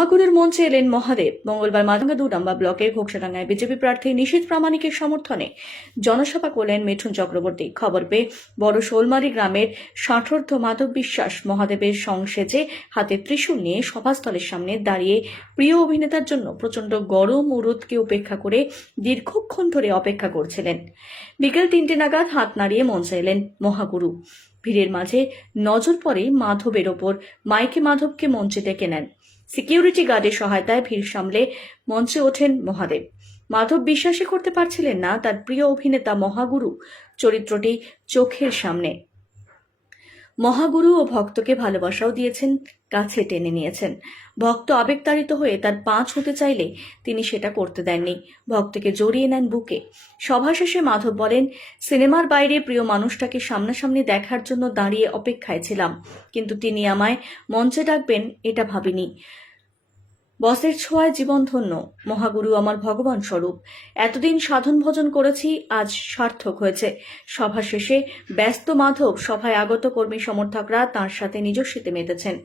মহাগুরুর মঞ্চে এলেন মহাদেব। মঙ্গলবার মাদাঙ্গা দুডাম্বা ব্লকের ঘোকসাডাঙ্গায় বিজেপি প্রার্থী নিশীথ প্রামাণিকের সমর্থনে জনসভা করলেন মিঠুন চক্রবর্তী। খবর পেয়ে বড় শোলমারি গ্রামের ষাঠর্ধ মাধব বিশ্বাস মহাদেবের সংসেজে হাতে ত্রিশূল নিয়ে সভাস্থলের সামনে দাঁড়িয়ে প্রিয় অভিনেতার জন্য প্রচণ্ড গরম ও রোদকে উপেক্ষা করে দীর্ঘক্ষণ ধরে অপেক্ষা করছিলেন। বিকেল তিনটে নাগাদ হাত নাড়িয়ে মঞ্চে এলেন মহাগুরু। ভিড়ের মাঝে নজর পড়ে মাধবের ওপর। মাইকে মাধবকে মঞ্চে ডেকে নেন। সিকিউরিটি গার্ডের সহায়তায় ভিড় সামলে মঞ্চে ওঠেন মহাদেব। মাধব বিশ্বাসই করতে পারছিলেন না তার প্রিয় অভিনেতা মহাগুরু। চরিত্রটি চোখের সামনে। মহাগুরু ও ভক্তকে ভালোবাসাও দিয়েছেন, কাছে টেনে নিয়েছেন। ভক্ত আবেগতাড়িত হয়ে তার পাঁচ হতে চাইলে তিনি সেটা করতে দেননি। ভক্তকে জড়িয়ে নেন বুকে। সভা শেষে মাধব বলেন, সিনেমার বাইরে প্রিয় মানুষটাকে সামনাসামনি দেখার জন্য দাঁড়িয়ে অপেক্ষায় ছিলাম। কিন্তু তিনি আমায় মঞ্চে ডাকবেন, এটা ভাবিনি। বসের ছোঁয়ায় জীবন ধন্য, মহাগুরু আমার ভগবান স্বরূপ। এতদিন সাধন ভজন করেছি, আজ সার্থক হয়েছে। সভা শেষে ব্যস্ত মাধব সভায় আগত কর্মী সমর্থকরা তার সাথে নিজস্বীতে মেতেছেন।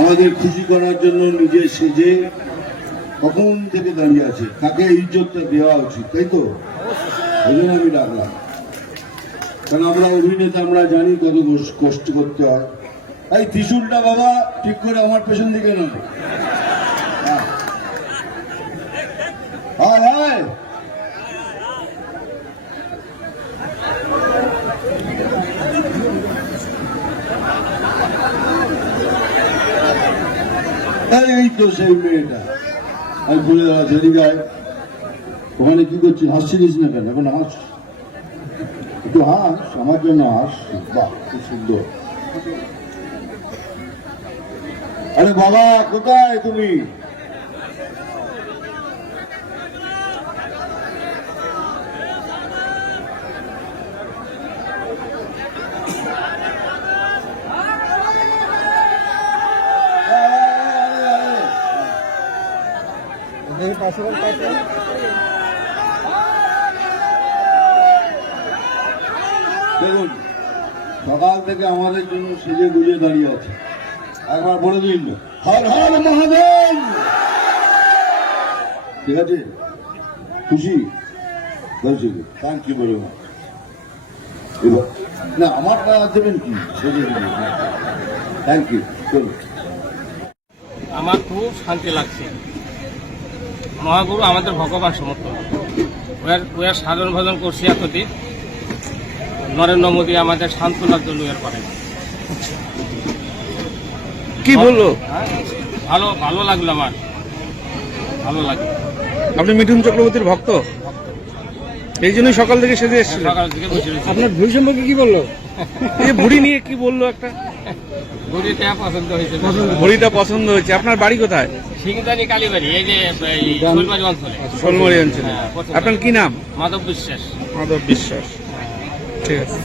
আমাদের খুশি করার জন্য নিজে সেজে কখন থেকে দাঁড়িয়ে আছে? তাকে ইজ্জতটা দেওয়া উচিত, তাই তো? জন্য আমি ডাকলাম কারণ আমরা অভিনেতা, আমরা জানি কত কষ্ট- করতে হয়। এই ত্রিশুলটা বাবা, ঠিক করে আমার পেছন দিকে নয় এই তো সেই মেয়েটা। আমি বলে দেওয়া সেদিকে। ওখানে কি করছিস? হাসছিলিস না কেন? এখন হাস। একটু হাস, আমার জন্য হাস। বাহ, খুব সুন্দর। আরে বাবা, কোথায় তুমি? দেখুন, সকাল থেকে আমাদের জন্য সেজে গুজে দাঁড়িয়ে আছে। একবার বলে দিন। হর হর মহাদেব! ঠিক আছে? খুশি? থ্যাংক ইউ ভেরি মাচ না, আমার টাকা দেবেন কি? থ্যাংক ইউ চলুন। আমার খুব শান্তি লাগছে। মহাগুরু আমাদের ভগবান সমর্থন ওয়ার ওয়ার সাধন ভজন করছি এতদিন। নরেন্দ্র মোদী আমাদের সান্ত্বনার জন্য এর করে কি বলল? ভালো ভালো লাগল আমার। ভালো লাগল। আপনি মিঠুন চক্রবর্তীর ভক্ত? এই জন্যই সকাল থেকে সেজে এসেছিলেন। সকাল থেকে বসে রয়েছি। আপনার ভুড়ি সম্পর্কে কি বলল? এই যে ভুড়ি নিয়ে কি বলল একটা? ঘুরিটা পছন্দ হয়েছে। ভুড়িটা পছন্দ হয়েছে। আপনার বাড়ি কোথায়? সিংদানি কালীবাড়ি এই যে এই শৈলবাড়ি অঞ্চলে। শোলমরি অঞ্চলে। হ্যাঁ, পছন্দ। আপনার কি নাম? মাধব বিশ্বাস। মাধব বিশ্বাস। ঠিক আছে